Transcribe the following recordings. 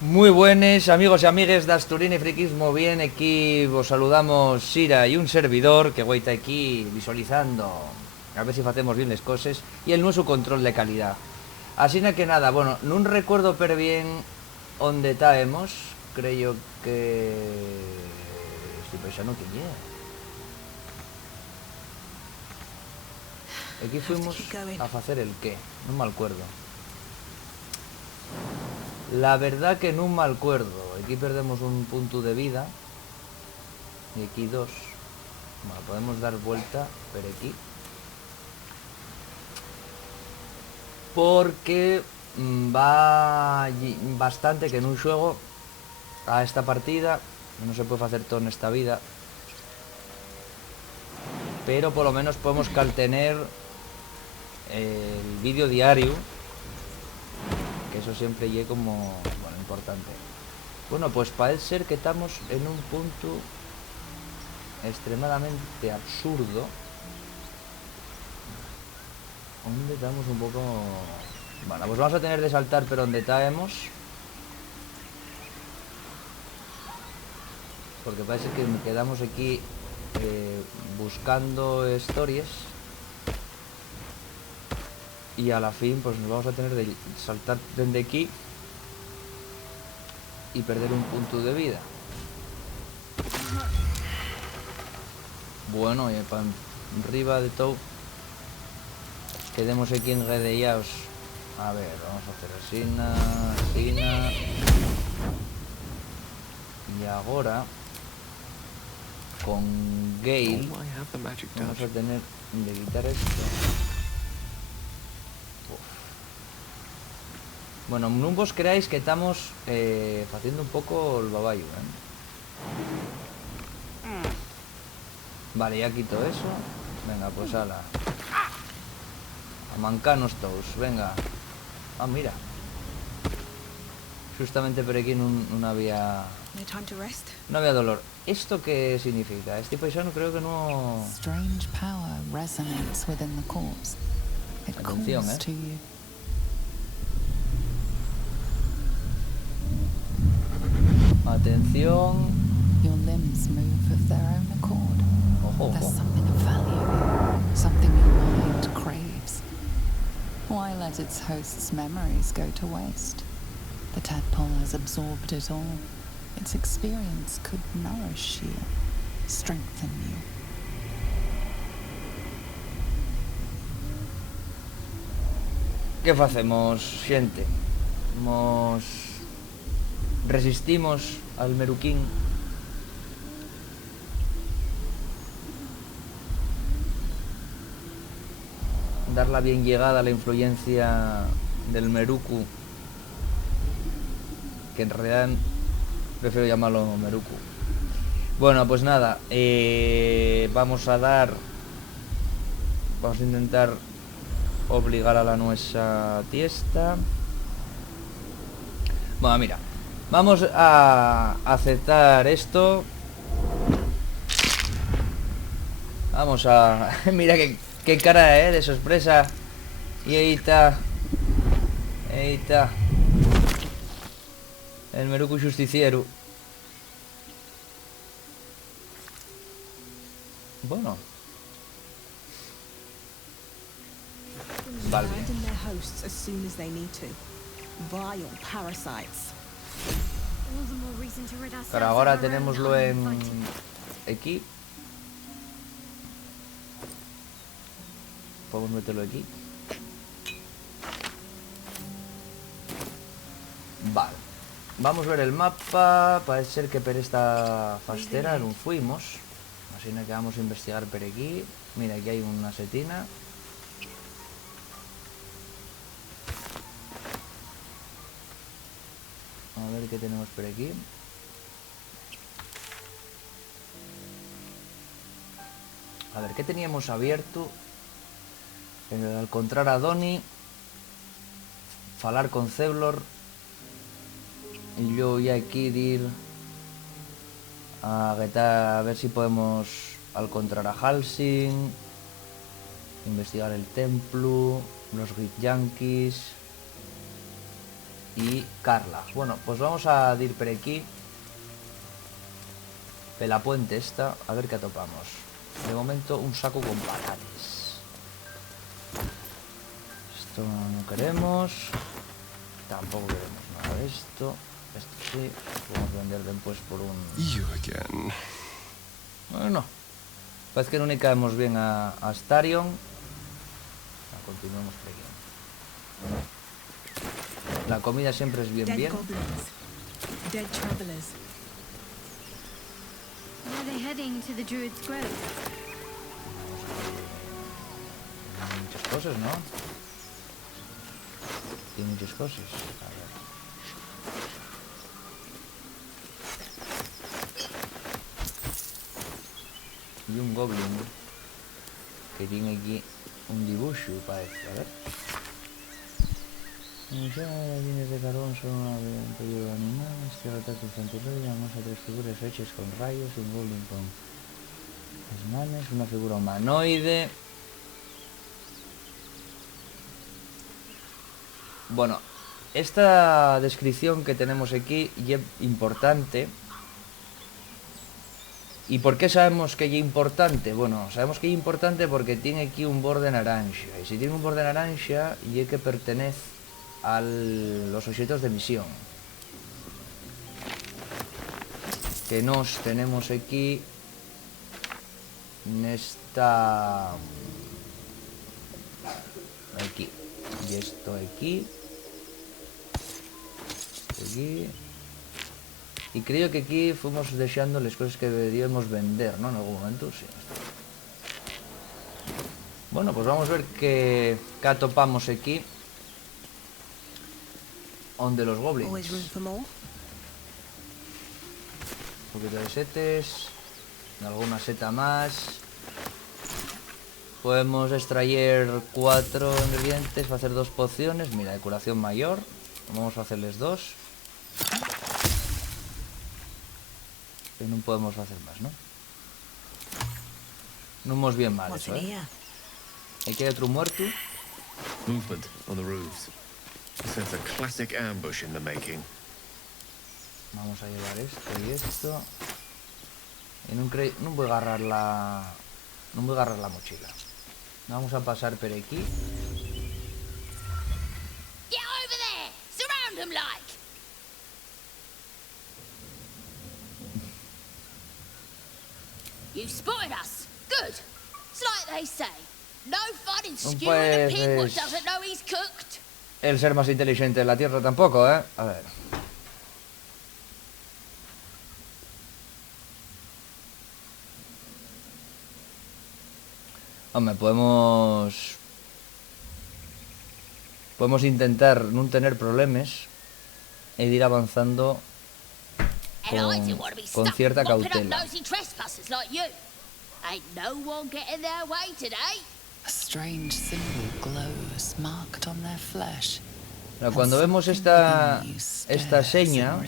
Muy buenos amigos y amigues de Asturini Friquismo. Bien, aquí vos saludamos Sira y un servidor que voy aquí visualizando a ver si hacemos bien las cosas y el nuestro control de calidad. Así que nada, bueno, no recuerdo pero bien dónde estábamos. Creo que... Sí, pues ya no tenía. Aquí Have to fuimos keep going. a hacer el qué, no me acuerdo. La verdad que no me acuerdo. Aquí perdemos un punto de vida. Y aquí dos. Bueno, podemos dar vuelta, pero aquí. Porque va bastante que en un juego a esta partida no se puede hacer todo en esta vida. Pero por lo menos podemos caltener el vídeo diario. Que eso siempre llegue como, bueno, importante. Bueno, pues parece ser que estamos en un punto extremadamente absurdo. Donde estamos un poco... Bueno, pues vamos a tener de saltar, pero donde estamos. Porque parece que me quedamos aquí buscando stories. Y a la fin, pues nos vamos a tener de saltar desde aquí y perder un punto de vida. Bueno, y para arriba de todo, quedemos aquí enredeados. A ver, vamos a hacer así, y ahora con Gale vamos a tener de quitar esto. Bueno, no vos creáis que estamos haciendo un poco el babayo, ¿eh? Vale, ya quito eso. Venga, pues ala. A mancanos todos, venga. Ah, mira. Justamente por aquí no había... No time to rest. No había dolor. ¿Esto qué significa? Este paisano creo que no... Strange power resonates within the corpse. It Atención, calls to you. Atención. Your limbs move of their own accord. Ojo, There's ojo. something of value, something your mind craves. Why let its host's memories go to waste? The tadpole has absorbed it all. Its experience could nourish you, strengthen you. ¿Qué hacemos, gente? Resistimos al Meruquín. Dar la bien llegada a la influencia del Meruku, que en realidad prefiero llamarlo Meruku. Bueno, pues nada, vamos a intentar obligar a la nuestra tiesta. Bueno, mira, vamos a aceptar esto. Vamos a... Mira qué cara, de sorpresa. Y ahí está. Ahí está. El Meruku justiciero. Bueno. Vale. Abandon their hosts as soon as they need to. Vile parasites. All the more reason to rid ourselves Pero of ahora our own tenemoslo en... uninvited. Aquí. Podemos meterlo aquí. Vale. Vamos a ver el mapa. Parece ser que por esta fastera no fuimos. Así que vamos a investigar por aquí. Mira, aquí hay una setina. A ver qué tenemos por aquí. A ver, ¿qué teníamos abierto? Al encontrar a Donnie, falar con Ceblor. Y yo voy aquí ir a ver si podemos encontrar a Halsing, investigar el templo, los Git Yankees. y Carla. Bueno, pues vamos a ir por aquí. De la puente esta, a ver qué atopamos. De momento un saco con patates. Esto no queremos. Tampoco queremos nada de esto. Esto sí, podemos vender después por un... You again. Bueno, parece que no ni caemos bien a Astarion. Continuemos por aquí. La comida siempre es bien. Dead goblins. Dead travelers. Where are they heading? To the Druid's Grove? Tiene muchas cosas, ¿no? Tiene muchas cosas. A ver. Y un goblin que tiene aquí un dibujo, parece. A ver. Las líneas de carbón son un periodo animal. Este retrato infantil vamos a tres figuras hechas con rayos, un goblin con las manos, una figura humanoide. Bueno, esta descripción que tenemos aquí ya es importante. ¿Y por qué sabemos que es importante? Bueno, sabemos que es importante porque tiene aquí un borde naranja. Y si tiene un borde naranja, ya que pertenece a los objetos de misión. Que nos tenemos aquí en esta... Aquí. Y esto aquí. Aquí. Y creo que aquí fuimos dejando las cosas que deberíamos vender, ¿no? En algún momento, sí. Bueno, pues vamos a ver qué atopamos aquí. Donde los goblins. Always room for more. Un poquito de setes. Alguna seta más. Podemos extraer 4 ingredientes para hacer 2 pociones. Mira, de curación mayor. Vamos a hacerles 2. Y no podemos hacer más, ¿no? No hemos bien mal What's eso, in ¿eh? here? Aquí hay otro muerto. Movement on the roofs. I sense a classic ambush in the making. Vamos a llevar esto y esto. Y no voy a agarrar la... No voy a agarrar la mochila. Vamos a pasar por aquí. Get over there! Surround them like! You spotted us. Good. It's like they say. No fun in skewing a pig what doesn't know he's cooked. El ser más inteligente de la Tierra tampoco, ¿eh? A ver. Hombre, podemos intentar no tener problemas e ir avanzando And I didn't want to be con stuck cierta mopping up cautela. nosy trespassers like you. Ain't no one getting their way today. A strange symbol glows, marked on their flesh. Pero cuando vemos esta seña,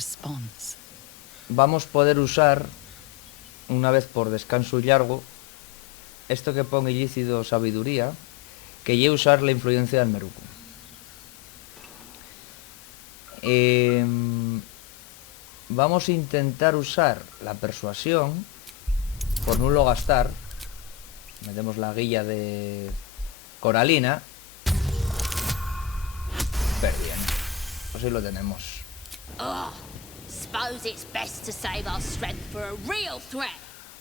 vamos a poder usar, una vez por descanso largo, esto que pone ilícido sabiduría, que lleve usar la influencia del Meruku. Vamos a intentar usar la persuasión, por no lo gastar. Metemos la guilla de coralina. Pero bien, pues ahí lo tenemos. Oh, suppose it's best to save our strength for a real threat.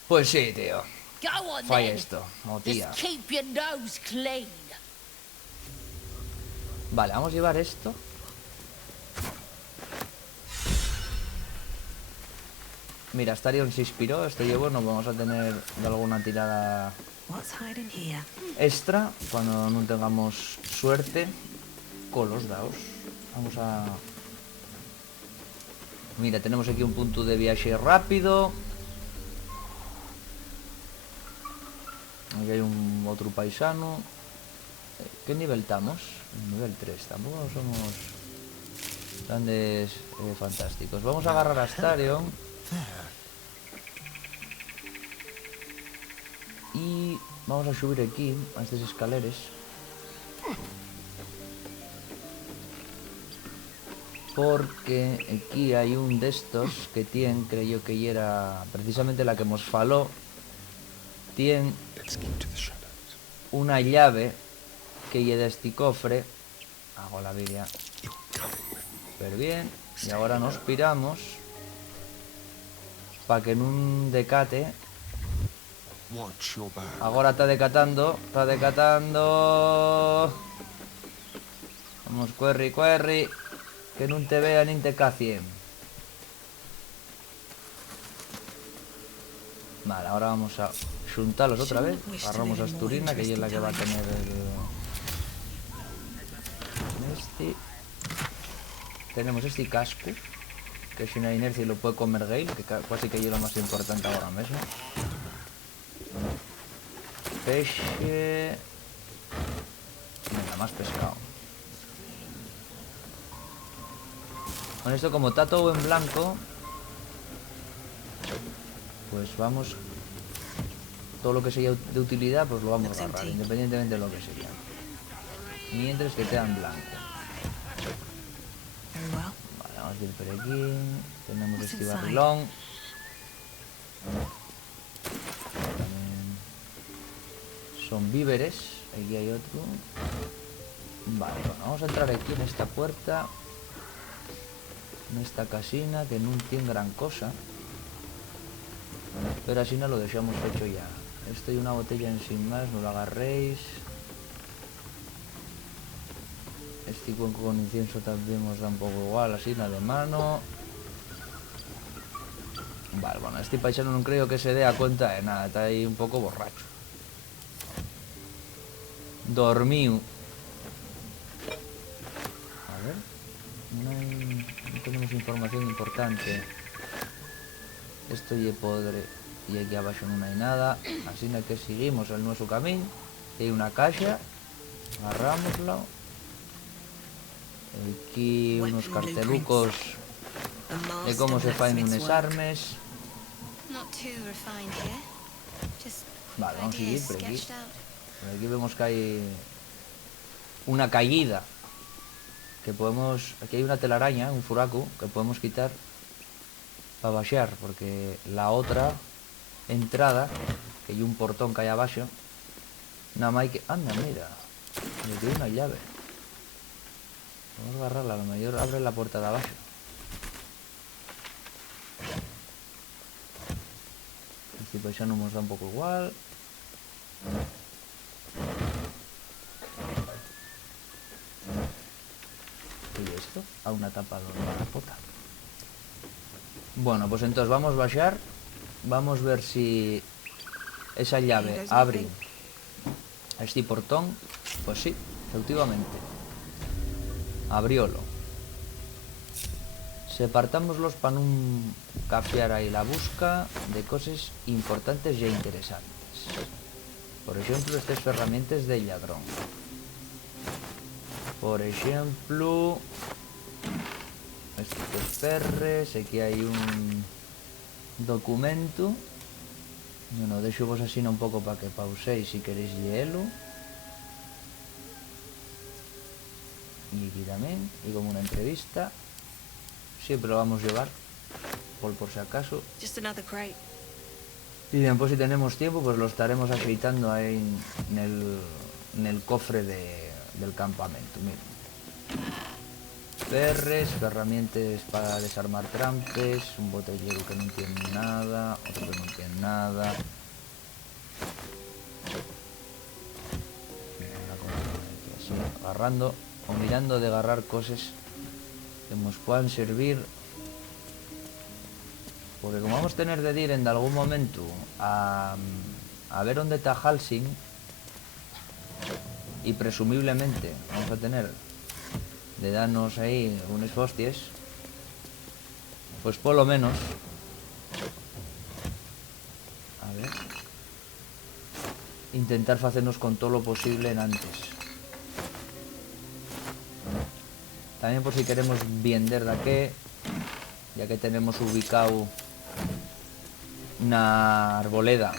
Pues sí, tío. Go on Falla then. esto, no, tía. Just keep your nose clean. Vale, vamos a llevar esto. Mira, Astarion se inspiró. Este llevo nos vamos a tener de alguna tirada What's hiding here? extra cuando no tengamos suerte con los dados. Vamos a... Mira, tenemos aquí un punto de viaje rápido. Aquí hay otro paisano. ¿Qué nivel estamos? Nivel 3. Tampoco somos grandes fantásticos. Vamos a agarrar a Astarion. Y vamos a subir aquí a estas escaleras. porque aquí hay un de estos que tiene, creo yo que era precisamente la que nos faló, tiene una llave que lle de este cofre. Hago la vida súper bien. Y ahora nos piramos para que en un decate. Ahora está decatando. Vamos, cuerri. Que no te vean ni te cacien. Vale, ahora vamos a juntarlos otra vez. Agarramos a Asturina, que ella es la que va a tener este. Tenemos este casco, que es una inercia y lo puede comer Gale, que casi que es lo más importante ahora mismo. Peixe. Venga, más pescado. Con esto, como está todo en blanco, pues vamos, todo lo que sea de utilidad, pues lo vamos a agarrar, independientemente de lo que sea. Mientras que queda en blanco. Vale, vamos a ir por aquí. Tenemos este barrilón. También son víveres. Aquí hay otro. Vale, bueno, vamos a entrar aquí en esta puerta. En esta casina que no tiene gran cosa. Pero así no lo dejamos hecho ya. Esto y una botella en sin más, no lo agarréis. Este cuenco con incienso también nos da un poco igual, así, la de mano. Vale, bueno, este paisano no creo que se dé a cuenta de nada, está ahí un poco borracho. Dormiu. A ver. No tenemos información importante. Esto ya podre. Y aquí abajo no hay nada. Así que seguimos el nuestro camino. Hay una caja. Agarrámoslo. Aquí unos cartelucos de cómo se faen unas armes. Vale, vamos a seguir por aquí. Por aquí vemos que hay una caída que podemos. Aquí hay una telaraña, un furaco que podemos quitar para baixar, porque la otra entrada, que hay un portón que hay abajo, nada más hay que. Anda, mira, me dio una llave. Vamos a agarrarla, a lo mejor abre la puerta de abajo. Este paisano nos da un poco igual. ¿Y esto? A una tapa de una garrafota. Bueno, pues entonces vamos a baixar. Vamos a ver si esa llave abre este portón. Pues sí, efectivamente. Abriólo. Separtámoslos para no cafiar ahí la busca de cosas importantes y interesantes. Por ejemplo, estas herramientas de ladrón. Por ejemplo, estos ferres. Aquí hay un documento. Bueno, dejo vos así un poco para que pauséis si queréis leerlo. Y aquí también, y como una entrevista. Siempre lo vamos a llevar, por si acaso. Y después, si tenemos tiempo, pues lo estaremos acreditando ahí en el cofre del campamento. Mira. Ferres, herramientas para desarmar trampes, un botellero que no tiene nada, otro que no tiene nada. Así, agarrando o mirando de agarrar cosas que nos puedan servir, porque como vamos a tener de ir en algún momento a ver dónde está Halsing, y presumiblemente vamos a tener de darnos ahí unos hostias, pues por lo menos a ver, intentar hacernos con todo lo posible en antes. También por si queremos vender de aquí, ya que tenemos ubicado una arboleda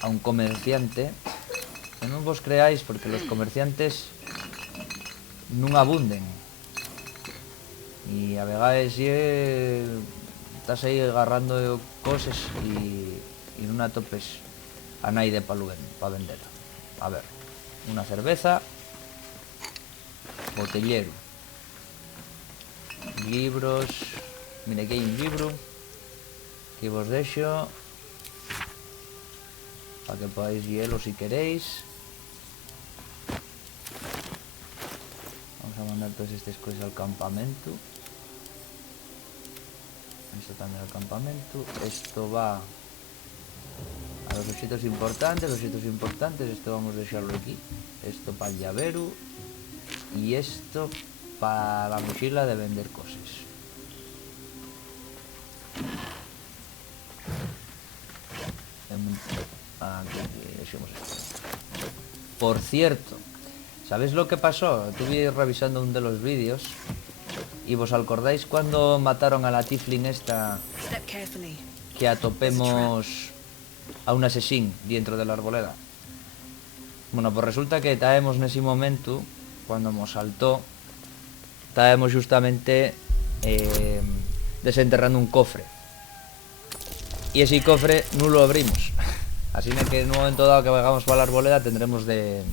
a un comerciante, que no vos creáis, porque los comerciantes no abunden. Y a vegaes estás ahí agarrando cosas y no atopes a naide para vender. A ver, una cerveza, botellero, libros. Mira, aquí hay un libro que vos dejo para que podáis leerlo si queréis. Vamos a mandar todas estas cosas al campamento. Esto también al campamento. Esto va a los objetos importantes. Esto vamos a dejarlo aquí. Esto para el llavero. Y esto para la mochila de vender cosas. Por cierto, ¿sabéis lo que pasó? Estuve revisando uno de los vídeos y vos acordáis cuando mataron a la tiefling esta Step carefully. que atopemos a un asesín dentro de la arboleda. Bueno, pues resulta que estábamos en ese momento, cuando nos saltó, estábamos justamente desenterrando un cofre. Y ese cofre no lo abrimos. Así que en un momento dado que vayamos para la arboleda tendremos de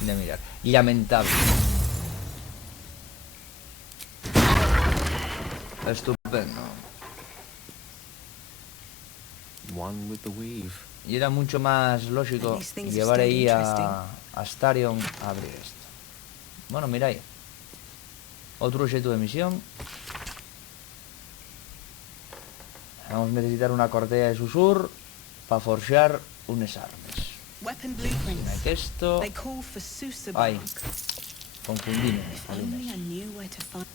mirar. Lamentable. Estupendo. One with the weave. Y era mucho más lógico llevar ahí a Astarion a abrir esto. Bueno, mirad. Otro objeto de misión. Vamos a necesitar una cortea de susur para forjar unas armas. Weapon Mira blueprints. que esto... They call for Susa Ay, bark. confundimos. If only I knew where to find.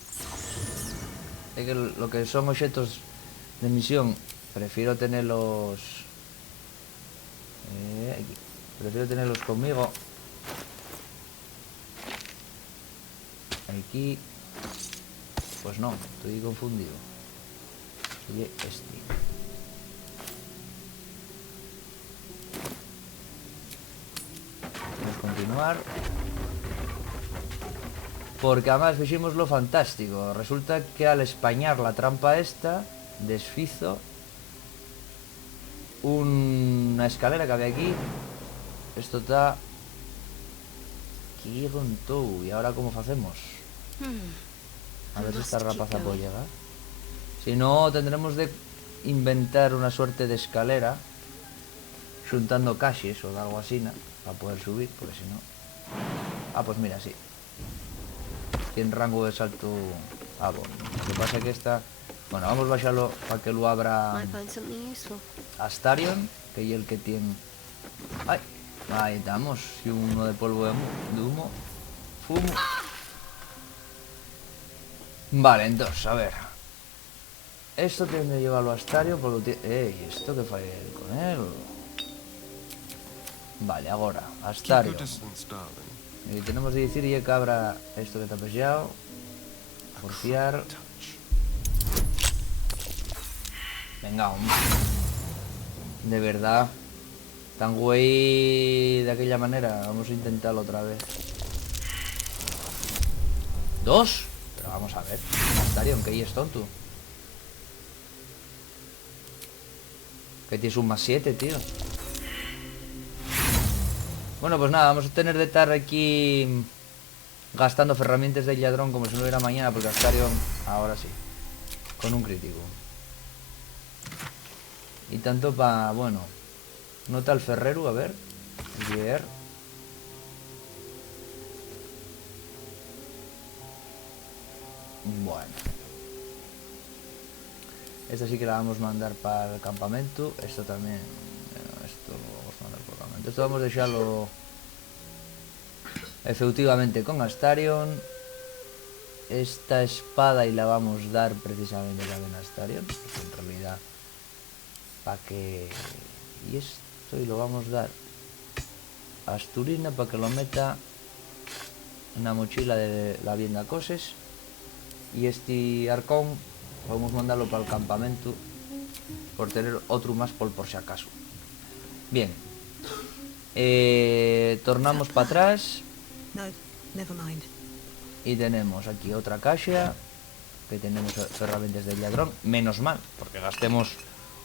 Es que lo que son objetos de misión, prefiero tenerlos... aquí. Prefiero tenerlos conmigo. Aquí... Pues no, estoy confundido. Y este. Vamos a continuar. Porque además hicimos lo fantástico. Resulta que al españar la trampa esta, desfizo una escalera que había aquí. Esto está aquí con todo. ¿Y ahora cómo hacemos? A ver si esta rapaza puede llegar. Si no, tendremos de inventar una suerte de escalera juntando caches o algo así, ¿no? Para poder subir, porque si no... Ah, pues mira, sí. Tiene rango de salto a bon. Lo que pasa es que esta... Bueno, vamos a bajarlo para que lo abra Might find something useful. Astarion, que es el que tiene... ¡Ay! Ahí estamos. Y uno de polvo de humo. Fumo. Vale, entonces, a ver. Esto tiene que llevarlo a Astarion porque... ¡Ey! ¿Esto qué falla con él? Vale, ahora, Astarion. Y tenemos que decir ya que abra esto que te ha pillado. Forciar. Venga, hombre. De verdad. Tan güey de aquella manera. Vamos a intentarlo otra vez. ¿Dos? Pero vamos a ver. Astarion, que ahí es tonto. Que tienes un +7, tío. Bueno, pues nada, vamos a tener de estar aquí gastando herramientas de ladrón como si no hubiera mañana, porque Astarion, ahora sí, con un crítico. Y tanto para, bueno, nota el ferrero, a ver, ver. Bueno. Esta sí que la vamos a mandar para el campamento, esto también, esto lo vamos a mandar por el campamento. Esto vamos a dejarlo efectivamente con Astarion. Esta espada y la vamos a dar precisamente también a Astarion, en realidad para que... Y esto y lo vamos a dar a Asturina para que lo meta en la mochila de la vienda cosas. Y este arcón vamos a mandarlo para el campamento por tener otro más por si acaso. Bien. Tornamos para atrás. No, never mind. Y tenemos aquí otra caja. que tenemos herramientas del ladrón. Menos mal, porque gastemos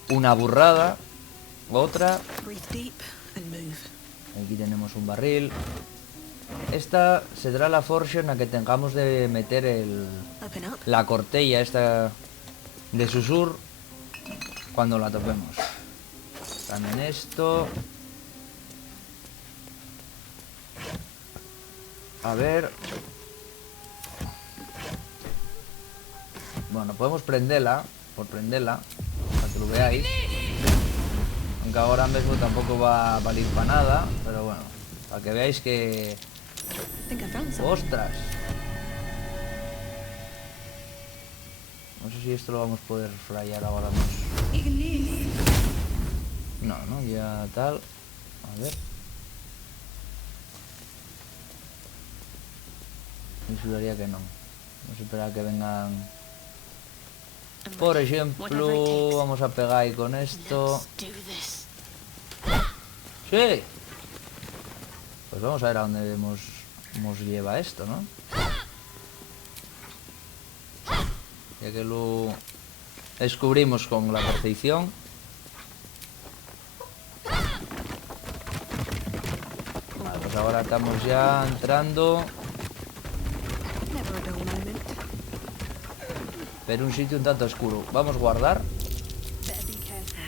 una burrada. Otra. Breathe deep and move. Aquí tenemos un barril. Esta será la forja en la que tengamos de meter Open up. la cortella esta de susur cuando la topemos. También esto. A ver. Bueno, podemos prenderla, por prenderla, para que lo veáis. Aunque ahora mismo tampoco va a valer para nada, pero bueno, para que veáis que... I think I found something. ¡Ostras! No sé si esto lo vamos a poder frayar ahora mismo. No, no, ya tal. A ver. Me sudaría que no. Vamos a esperar a que vengan. Por ejemplo, vamos a pegar ahí con esto. Let's do this. ¡Sí! Pues vamos a ver a dónde nos lleva esto, ¿no? Ya que lo descubrimos con la perfección. Vale, pues ahora estamos ya entrando. Never a dull moment. Pero un sitio un tanto oscuro. Vamos a guardar. Better be careful.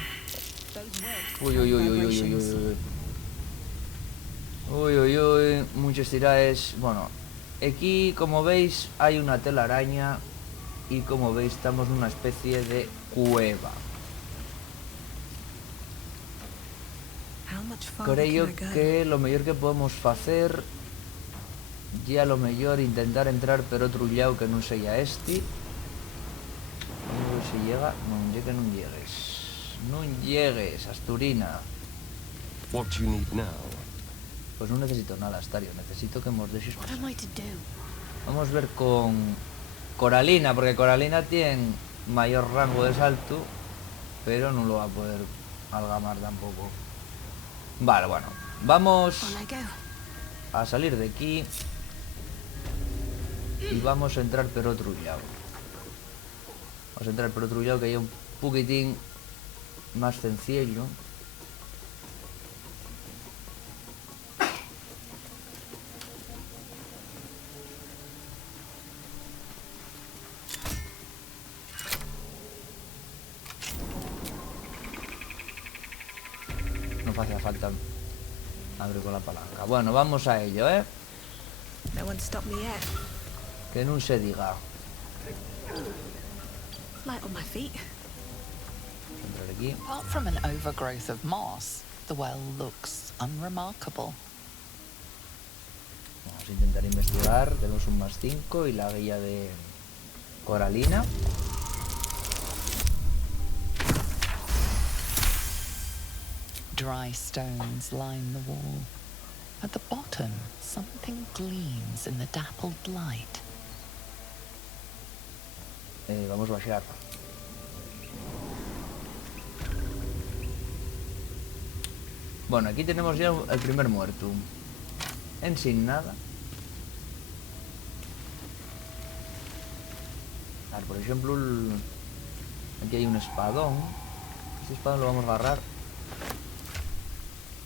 Those webs Uy, uy, uy, uy, uy, uy, uy, uy. Uy, uy, uy, muchos tirajes. Bueno, aquí como veis hay una telaraña y como veis estamos en una especie de cueva. How much farther Creo can I go? que lo mejor que podemos hacer ya lo mejor intentar entrar por otro lado que no sea este. Si llega, no llegue, no llegues. No llegues, Asturina. What do you need now? Pues no necesito nada, Astario. Necesito que nos dejes What pasar. am I to do? Vamos a ver con Coralina, porque Coralina tiene mayor rango de salto, pero no lo va a poder algamar tampoco. Vale, bueno, vamos On I go. a salir de aquí y vamos a entrar por otro lado. Vamos a entrar por otro lado que hay un poquitín más sencillo. No hacía falta abrir con la palanca. Bueno, vamos a ello, ¿eh? No one stopped me yet. Que no se diga. Light on my feet. Entrar aquí. Apart from an overgrowth of moss, the well looks unremarkable. Vamos a intentar investigar. Tenemos un +5 y la guía de Coralina. Dry stones line the wall. At the bottom, something gleams in the dappled light. Vamos a bajar. Bueno, aquí tenemos ya el primer muerto. En sin nada. A ver, por ejemplo, aquí hay un espadón. Este espadón lo vamos a agarrar,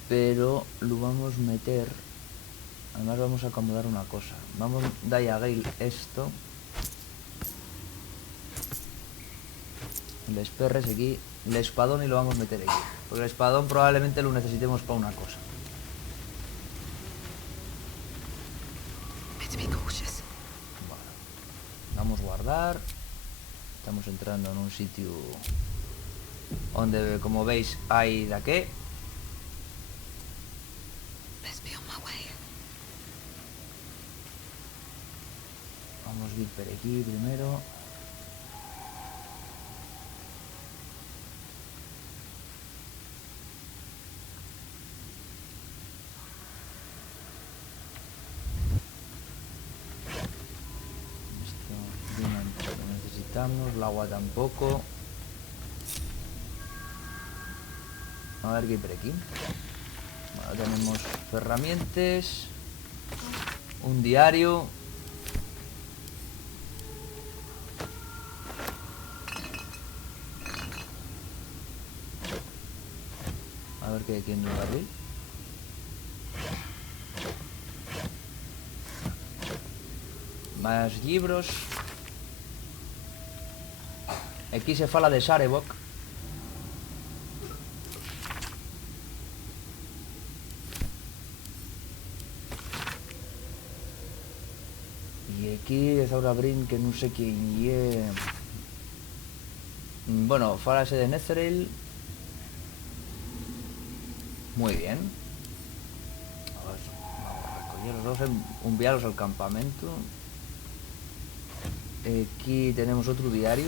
pero lo vamos a meter. Además vamos a acomodar una cosa. Vamos a dar a Gale esto. Les perres aquí. El espadón y lo vamos a meter aquí. Porque el espadón probablemente lo necesitemos para una cosa. Better be cautious. Vale. Vamos a guardar. Estamos entrando en un sitio donde, como veis, hay de qué. Best be on my way. Vamos a ir por aquí primero. Esto de una ancha que necesitamos, el agua tampoco. A ver qué hay por aquí. Bueno, tenemos herramientas, un diario. ver qué hay aquí en el barril. Más libros. Aquí se fala de Sarevok. Y aquí de Zaura Brin, que no sé quién es. Bueno, falase de Netheril. Muy bien. Vamos a recoger los dos, enviarlos al campamento. Aquí tenemos otro diario.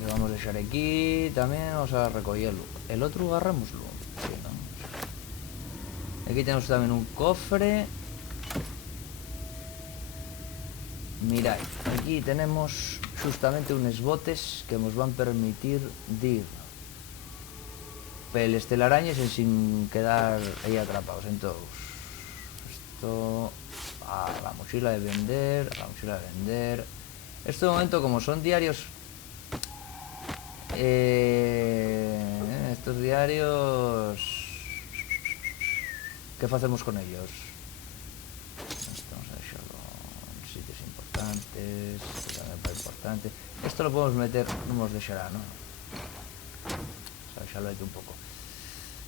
Lo vamos a dejar aquí. También vamos a recogerlo. El otro agarrémoslo. Sí, ¿no? Aquí tenemos también un cofre. Mirad, aquí tenemos justamente unos botes que nos van a permitir ir pel estelarañas sin quedar ahí atrapados. Entonces, esto a la mochila de vender, a la mochila de vender. Este momento, como son diarios, estos diarios, ¿qué hacemos con ellos? Vamos a dejarlo en sitios importantes, también para importante. Esto lo podemos meter, no nos dejará, ¿no? Vamos a dejarlo aquí un poco.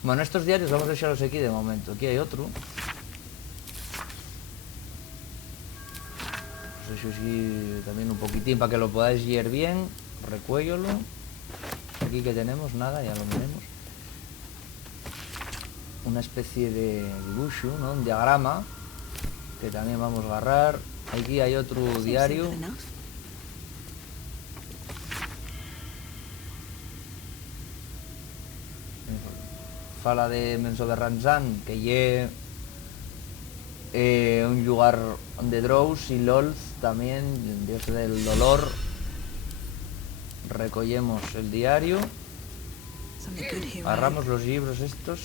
Bueno, estos diarios vamos a dejarlos aquí de momento. Aquí hay otro. Pues eso sí, también un poquitín para que lo podáis leer bien. Recuéllolo. Aquí que tenemos, nada, ya lo veremos. Una especie de dibujo, ¿no? Un diagrama que también vamos a agarrar. Aquí hay otro diario. Fala de Menso de Ranzan, que lle un lugar de Drows y Lolth también, dios del dolor. Recollemos el diario. Agarramos los libros estos.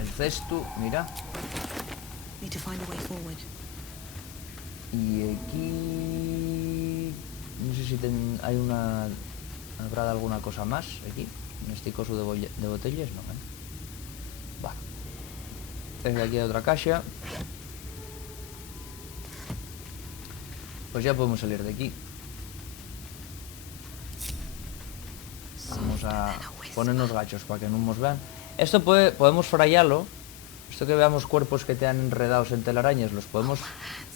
El cesto, mira. Y aquí no sé si hay una, habrá alguna cosa más aquí en este coso de botellas, no, va. Desde aquí hay otra caja. Pues ya podemos salir de aquí. Vamos a ponernos gachos para que no nos vean. Esto podemos frayarlo. Esto que veamos cuerpos que te han enredados en telarañas, los podemos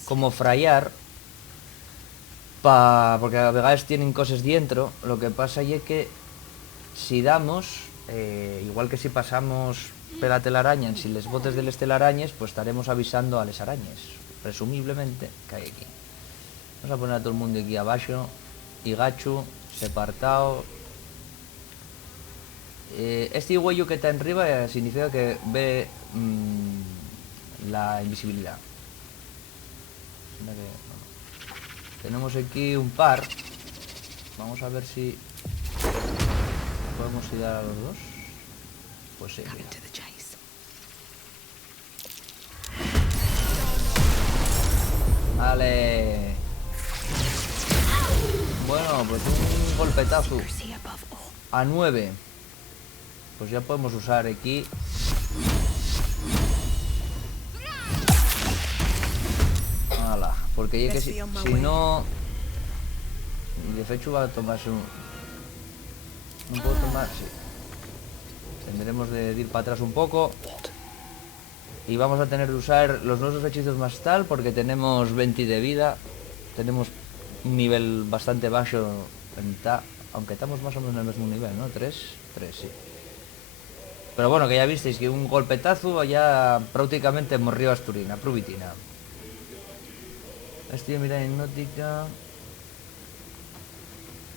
como frayar. Porque a veces tienen cosas dentro. Lo que pasa es que si damos, igual que si pasamos pela telaraña si les botes de las telarañas, pues estaremos avisando a las arañas, presumiblemente, que hay aquí. Vamos a poner a todo el mundo aquí abajo. Y gacho, separtado. Este huello que está en arriba significa que ve la invisibilidad. Tenemos aquí un par. Vamos a ver si podemos ir a los dos. Pues sí. Vale. Bueno, pues un golpetazo a 9. Pues ya podemos usar aquí. Hala, porque ya que si no, de hecho va a tomarse un... No puedo tomar, sí. Tendremos de ir para atrás un poco. Y vamos a tener que usar los nuevos hechizos más tal, porque tenemos 20 de vida. Tenemos un nivel bastante bajo en aunque estamos más o menos en el mismo nivel, ¿no? 3, sí. Pero bueno, que ya visteis que un golpetazo ya prácticamente morrió Asturina, Prubitina. Estoy mirando hipnótica.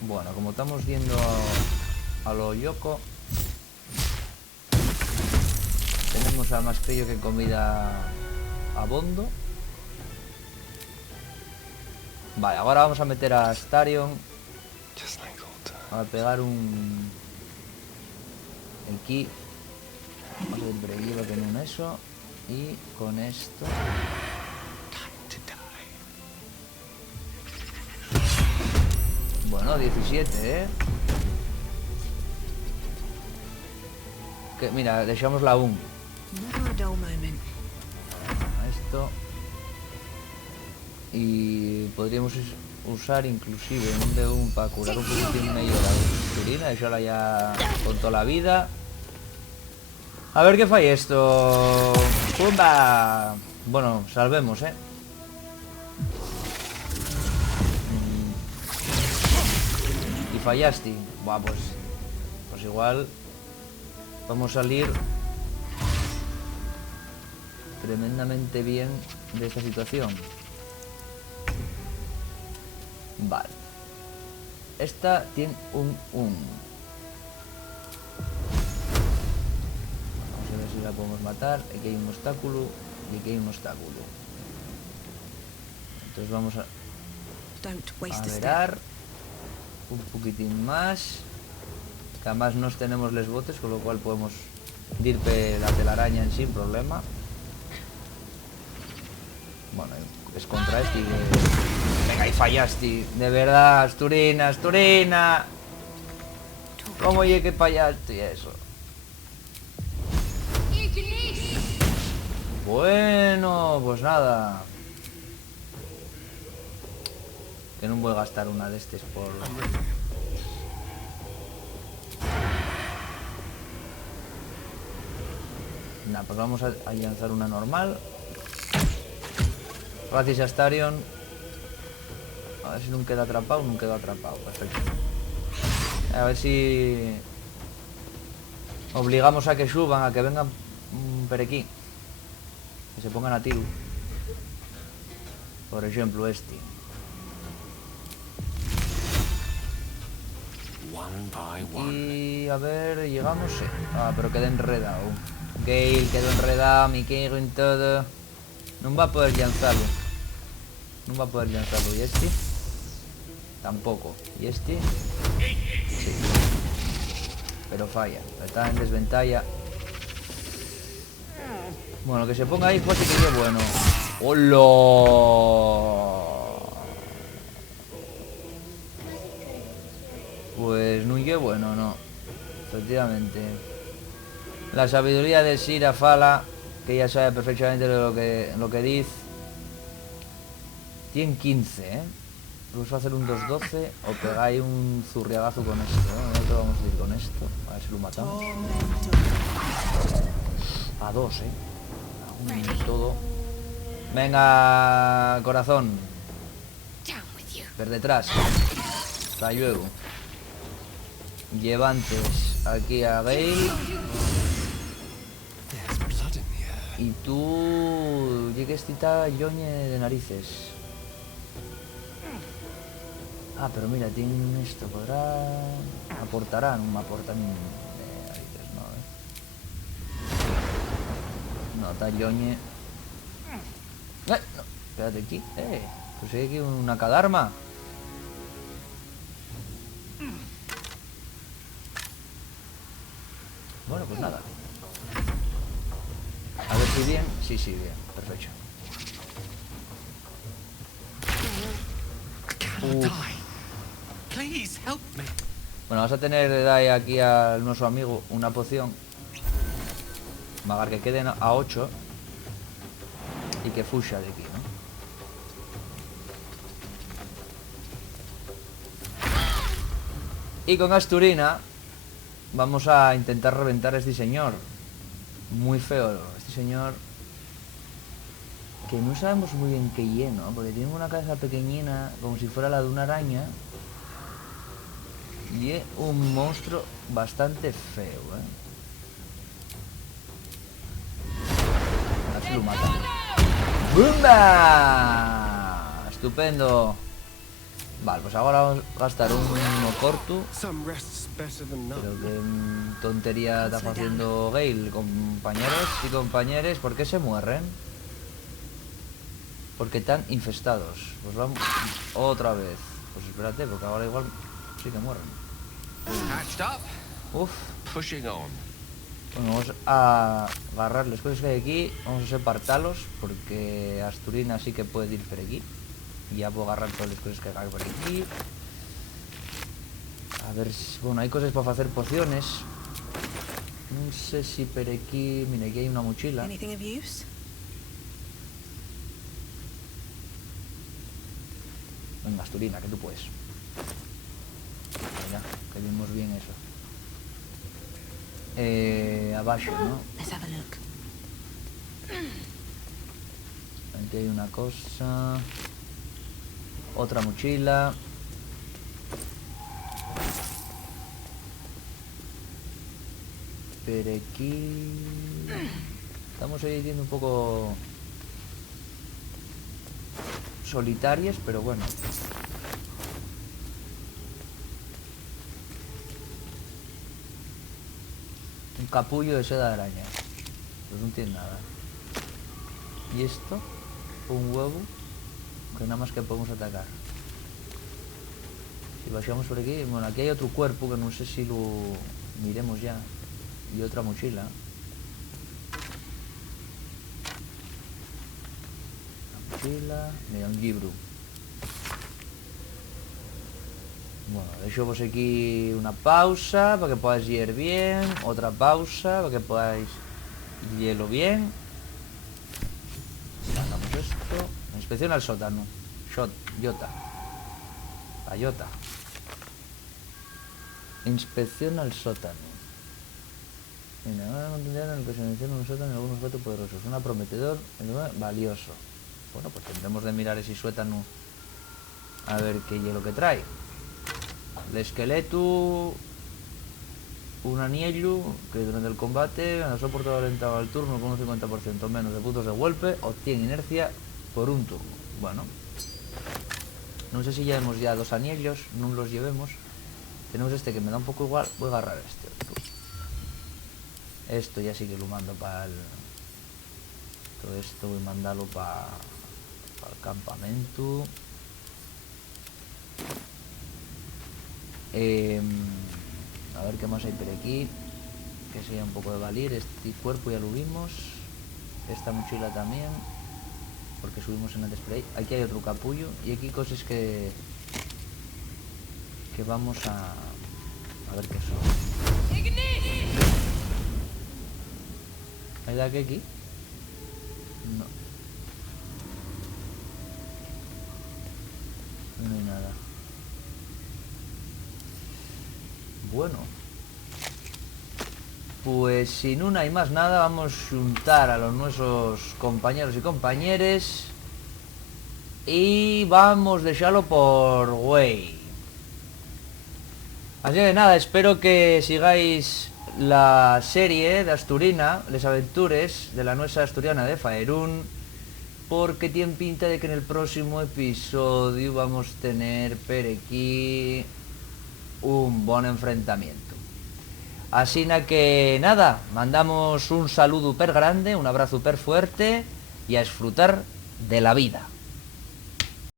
Bueno, como estamos yendo a lo Yoko, tenemos a más frío que comida a bondo. Vale, ahora vamos a meter a Astarion. A pegar un... Aquí. Vamos a ir breguido con un eso. Y con esto. Bueno, 17, Que, mira, dejamos la 1. Never a dull moment. Esto. Y podríamos usar inclusive un de un para curar un poquitín medio la aspirina, dejarla ya con toda la vida. A ver qué falla esto. ¡Pumba! Bueno, salvemos, Y fallaste. Buah, pues igual vamos a salir tremendamente bien de esta situación. Vale. Esta tiene un 1. Vamos a ver si la podemos matar. Aquí hay un obstáculo y aquí hay un obstáculo. Entonces vamos a Don't waste a step. verar un poquitín más. Que además nos tenemos les botes, con lo cual podemos dirpe la telaraña sin problema. Bueno, es contra este y venga, y fallaste. De verdad, Asturina, Asturina. ¿Cómo llegué que fallaste y eso? Bueno, pues nada. Que no voy a gastar una de estas por... Nada, pues vamos a lanzar una normal. Gracias a Astarion. A ver si no queda atrapado, no queda atrapado. Perfecto. A ver si obligamos a que suban, a que vengan por aquí. Que se pongan a tiro. Por ejemplo, este. Y a ver, llegamos. Sí. Ah, pero quedé enredado. Gale quedó enredado, me cago en todo. No va a poder lanzarlo. No va a poder lanzarlo. ¿Y este? Tampoco. ¿Y este? Sí. Pero falla. Está en desventaja. Bueno, que se ponga ahí pues sí que es bueno. ¡Hola! Pues no es bueno, no. Efectivamente. La sabiduría de Sira Fala, que ya sabe perfectamente lo que dice. Tiene 15, Vamos a hacer un 2-12 o pegáis un zurriagazo con esto, Nosotros vamos a ir con esto. A ver si lo matamos. A 2, A 1 y todo. Venga, corazón. Per detrás. Hasta luego. Llevantes aquí a Gale. Y tú llegues tita yoñe de narices. Ah, pero mira, tiene esto, podrá... Aportarán, no me aportan de narices, ¿no? No, está yoñe. No, espérate aquí, pues hay aquí una cadarma. Bueno, pues nada. A ver si bien. Sí, bien. Perfecto. Bueno, vas a tener de dar aquí a nuestro amigo una poción. Magar que queden a 8. Y que fuya de aquí, ¿no? Y con Asturina vamos a intentar reventar a este señor. Muy feo, este señor. Que no sabemos muy bien qué lleno, porque tiene una cabeza pequeñina, como si fuera la de una araña. Y es un monstruo bastante feo, A ver si lo mata. ¡Bumba! Estupendo. Vale, pues ahora vamos a gastar uno corto. Pero qué tontería está haciendo Gale, compañeros y compañeras. ¿Por qué se mueren? Porque están infestados. Pues vamos otra vez. Pues espérate, porque ahora igual sí que mueren. Uf. Bueno, vamos a agarrar las cosas que hay aquí. Vamos a separarlos porque Asturina sí que puede ir por aquí. Y ya puedo agarrar todas las cosas que hay por aquí. A ver, bueno, hay cosas para hacer pociones. No sé si por aquí... Mira, aquí hay una mochila. Anything of use? Venga, Asturina, que tú puedes. Mira, que vimos bien eso. Abajo, ¿no? Let's have a look. Aquí hay una cosa. Otra mochila. Pero aquí... Estamos ahí viendo un poco... solitarias, pero bueno. Un capullo de seda de araña. Pues no tiene nada. Y esto, un huevo que nada más que podemos atacar. Si bajamos por aquí, bueno, aquí hay otro cuerpo que no sé si lo miremos ya. Y otra mochila. La mochila, mira, un libro. Bueno, dejamos aquí una pausa para que podáis leer bien, otra pausa para que podáis leerlo bien. Sacamos esto. Inspección al sótano. Yota. Ayota. Inspección al sótano. Mira, ahora en el que se menciona un sótano y algunos objetos poderosos. Una prometedor, valioso. Bueno, pues tendremos de mirar ese sótano a ver qué hielo que trae. El esqueleto, un anillo que durante el combate al soporte orientado al turno con un 50% menos de puntos de golpe obtiene inercia por un turno. Bueno, no sé si llevemos ya 2 anillos, no los llevemos. Tenemos este que me da un poco igual, voy a agarrar este otro. Esto ya sí que lo mando para el... Todo esto voy a mandarlo para el campamento. A ver qué más hay por aquí. Que sea un poco de valir. Este cuerpo ya lo vimos. Esta mochila también. Porque subimos en el display. Aquí hay otro capullo. Y aquí cosas que vamos a ver qué son. ¿Hay de aquí? No. No hay nada. Bueno, pues si no hay más nada, vamos a juntar a los nuestros compañeros y compañeres y vamos a dejarlo por güey. Así que nada, espero que sigáis la serie de Asturina, Les Aventures de la nuestra asturiana de Faerún, porque tiene pinta de que en el próximo episodio vamos a tener por aquí un buen enfrentamiento. Así que nada, mandamos un saludo súper grande, un abrazo súper fuerte y a disfrutar de la vida.